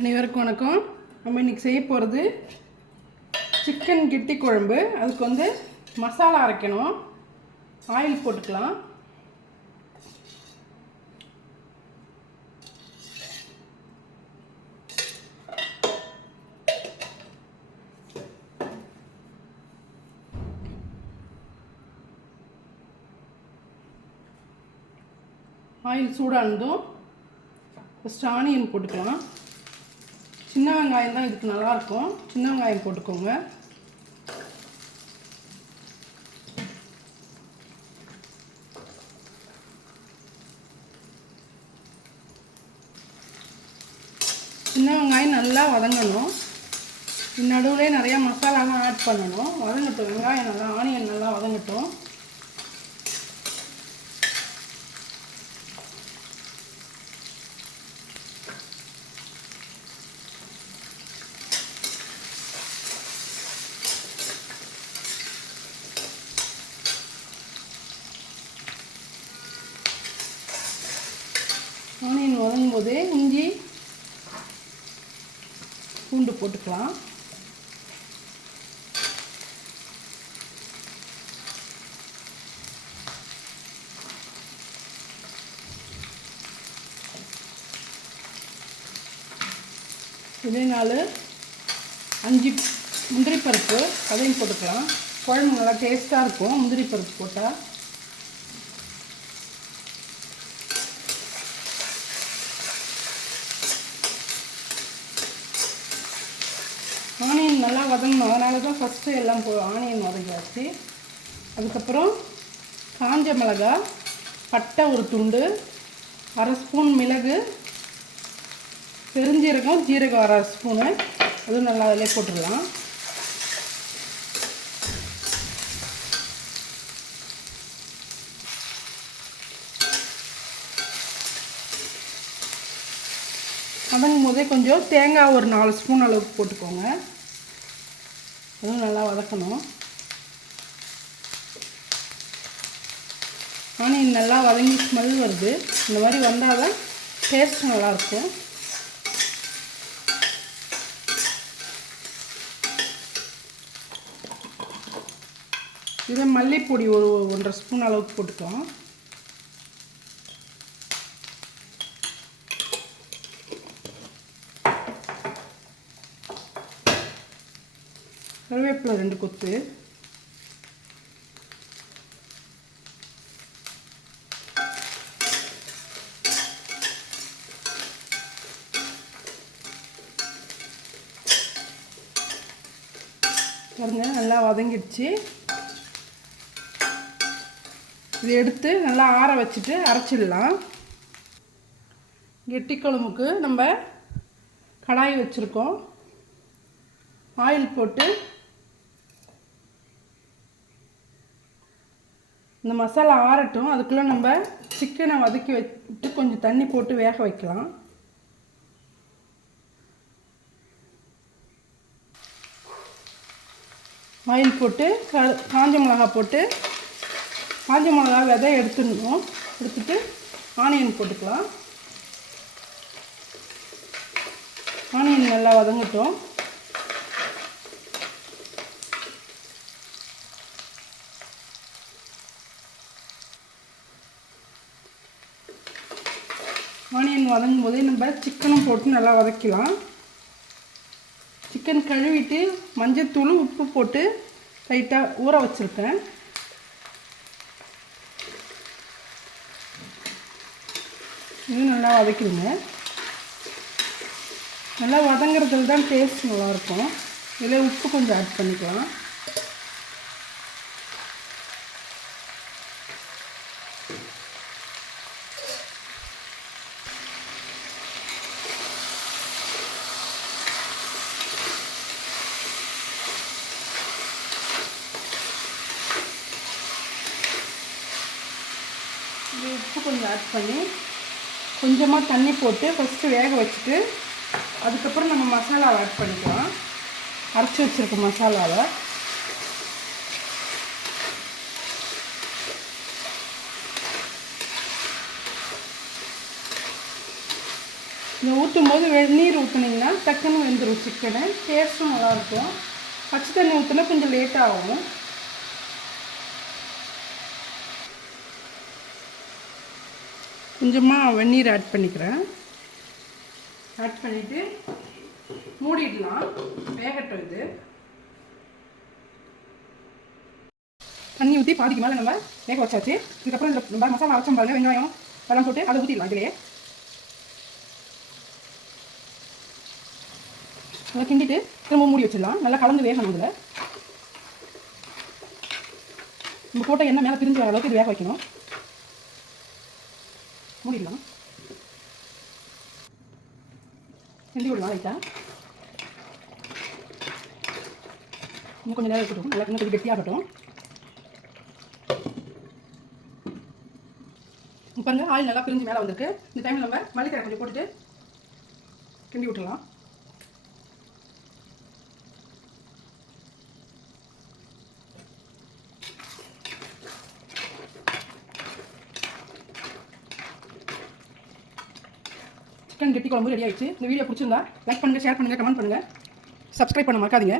அனைவருக்கும் வணக்கம். நம்ம இன்றைக்கி செய்ய போகிறது சிக்கன் கெட்டி குழம்பு. அதுக்கு வந்து மசாலா அரைக்கணும். ஆயில் போட்டுக்கலாம். ஆயில் சூடானதும் ஃபஸ்ட்டு ஆனியன் போட்டுக்கலாம். சின்ன வெங்காயம் தான் இதுக்கு நல்லாயிருக்கும். சின்ன வெங்காயம் போட்டுக்கோங்க. சின்ன வெங்காயம் நல்லா வதங்கணும். நடுவுலே நிறையா மசாலாலாம் ஆட் பண்ணணும். வதங்கட்டும். வெங்காயம் நல்லா ஆனியன் நல்லா வதங்கட்டும். ஆனியன் வதங்கும் போதே இஞ்சி பூண்டு போட்டுக்கலாம். இதே 4-5 முந்திரி பருப்பு அதையும் போட்டுக்கலாம். குழம்பு நல்லா டேஸ்ட்டாக இருக்கும் முந்திரி பருப்பு போட்டால். ஆனியன் நல்லா வதங்கணும். அதனால தான் ஃபஸ்ட்டு எல்லாம் ஆனியன் வதங்கியாச்சு. அதுக்கப்புறம் காஞ்ச மிளகா, பட்டை ஒரு துண்டு, 1/2 ஸ்பூன் மிளகு, பெருஞ்சீரகம், ஜீரகம் 1/2 ஸ்பூனு, அதுவும் நல்லா அதிலே போட்டுடலாம். வதங்கும் போதே கொஞ்சம் தேங்காய் ஒரு 4 ஸ்பூன் அளவுக்கு போட்டுக்கோங்க. அதுவும் நல்லா வதக்கணும். ஆனியன் நல்லா வதங்கி ஸ்மெல் வருது. இந்த மாதிரி வந்தால் தான் டேஸ்ட் நல்லாயிருக்கும். இதை மல்லிப்பொடி ஒரு 1/2 ஸ்பூன் அளவுக்கு போட்டுக்கலாம். கருவேப்பிலை 2 கொத்து, பாருங்க நல்லா வதங்கிடுச்சு. இதை எடுத்து நல்லா ஆற வச்சுட்டு அரைச்சிடலாம். கெட்டி குழம்புக்கு நம்ம கடாய் வச்சுருக்கோம். ஆயில் போட்டு இந்த மசாலா ஆறட்டும். அதுக்குள்ளே நம்ம சிக்கனை வதக்கி வச்சுட்டு கொஞ்சம் தண்ணி போட்டு வேக வைக்கலாம். ஆயில் போட்டு காஞ்ச மிளகா போட்டு, காஞ்ச மிளகா விதை எடுத்துடணும். எடுத்துட்டு ஆனியன் போட்டுக்கலாம். ஆனியன் நல்லா வதங்கட்டும். ஆனியன் வதங்கும் போதே நம்ம சிக்கனும் போட்டு நல்லா வதக்கலாம். சிக்கன் கழுவிட்டு மஞ்சத்தூள் உப்பு போட்டு லைட்டாக ஊற வச்சுருக்கேன். இது நல்லா வதக்கிடுங்க. நல்லா வதங்குறதுல தான் டேஸ்ட் நல்லாயிருக்கும். இதில் உப்பு கொஞ்சம் ஆட் பண்ணிக்கலாம். உப்பு கொஞ்சம் ஆட் பண்ணி கொஞ்சமாக தண்ணி போட்டு ஃபஸ்ட்டு வேக வச்சுட்டு அதுக்கப்புறம் நம்ம மசாலாவை ஆட் பண்ணிக்கலாம். அரைச்சி வச்சுருக்க மசாலாவை இந்த ஊற்றும் போது வெந்நீர் ஊற்றுனீங்கன்னா டக்குன்னு வெந்துடும் சிக்கனு, டேஸ்ட்டும் நல்லாயிருக்கும். பச்சை தண்ணி ஊற்றினா கொஞ்சம் லேட்டாகும். கொஞ்சமாக வெந்நீர் ஆட் பண்ணிக்கிறேன். ஆட் பண்ணிவிட்டு மூடிடலாம், வேகட்டும். இது தண்ணி ஊற்றி பாதிக்கு மேலே நம்ம வேக வச்சாச்சு. இதுக்கப்புறம் இந்த நம்ம மசாலா வச்சோம் பாருங்க, வெங்காயம் எல்லாம் போட்டு அதை ஊற்றிடலாம். இதிலே நல்லா கிண்டிட்டு திரும்ப மூடி வச்சிடலாம். நல்லா கலந்து வேகணும். இதில் நம்ம போட்ட எண்ணெய் மேலே பிரிஞ்சு வர அளவுக்கு இது வேக வைக்கணும். மூடிடலாம். கிண்டி விடலாம் லைட்டாக. இன்னும் கொஞ்சம் நேரம் இருக்கட்டும், நல்லா இன்னும் கொஞ்சம் கெட்டியாகட்டும். பாருங்க, ஆயில் நல்லா பிரிஞ்சு மேலே வந்திருக்கு. இந்த டைமில் நம்ம மல்லித்தழை கொஞ்சம் போட்டுட்டு கிண்டி விட்டுடலாம். சிக்கன் கெட்டி குழம்பு ரெடி ஆயிடுச்சு. இந்த வீடியோ பிடிச்சிருந்தா லைக் பண்ணுங்கள், ஷேர் பண்ணுங்கள், கமெண்ட் பண்ணுங்கள், சப்ஸ்கிரைப் பண்ண மறக்காதீங்க.